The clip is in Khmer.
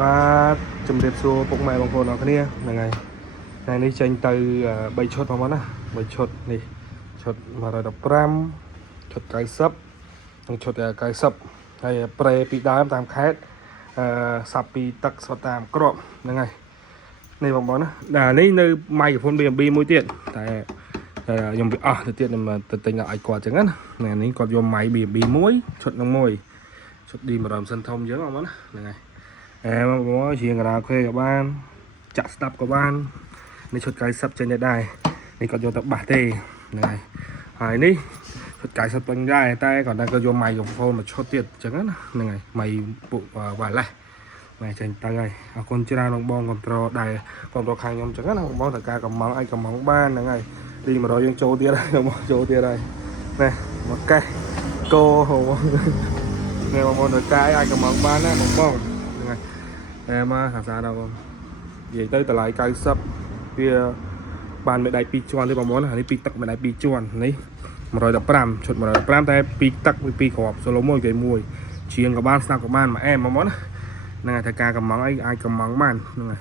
បាទជំរាបសួរពុកម៉ែបងប្អូនអរគ្នាហ្នឹងហើយថ្ងៃនេះចេញទៅ3ឈុតបងប្អូនណា3ឈុតនេះឈុត115ឈុត90និងឈុត90ហើយប្រេពីដើមតាមខេត្តសាប់ពីទឹកស្វត់តាមក្របហ្នឹងហើយនេះបងប្អូនណាដល់នេះនៅម៉ៃកពុន B&B មួយទៀតតែខ្ញុំវាអស់ទៅទៀតខ្ញុំទៅទិញដល់ឲ្យគាត់អញ្ចឹងណានេះគាត់យកម៉ៃ B&B មួយឈុតនឹងមួយឈុត D100 សិនធំអញ្ចឹងបងប្អូនណាហ្នឹងហើយបងប្អូនជាងការ៉ាខេក៏បានចាក់ស្ដាប់ក៏បាននេះឈុត90ចេញដែរនេះគាត់យកទៅបាសទេហ្នឹងហើយនេះឈុត90ពេញដែរតែគាត់គាត់យកម៉ៃកំហ្វូនមួយឈុតទៀតអញ្ចឹងណាហ្នឹងហើយម៉ៃពួកវ៉ាឡេសម៉ែចេញទៅហើយអរគុណច្រើនបងគ្រប់ត្រដែលគ្រប់ត្រខាងខ្ញុំអញ្ចឹងណាបងតើការកំងអាចកំងបានហ្នឹងហើយD100យើងចូលទៀតហើយចូលទៀតហើយនេះមកកេះគោនេះបងប្អូនតើការអាចកំងបានណាបងហ្នឹងហើយមកខាងសាដល់បងនិយាយទៅតម្លៃ90វាបានមេដៃ2ជាន់ទេបងប្អូននេះ2ទឹកមេដៃ2ជាន់នេះ115ឈុត115តែ2ទឹក2គ្រាប់សូឡូមួយគេមួយជាងក៏បានស្ដាប់ក៏បានមកអែមបងប្អូនហ្នឹងហើយថាការកំងអីអាចកំងបានហ្នឹងហើយ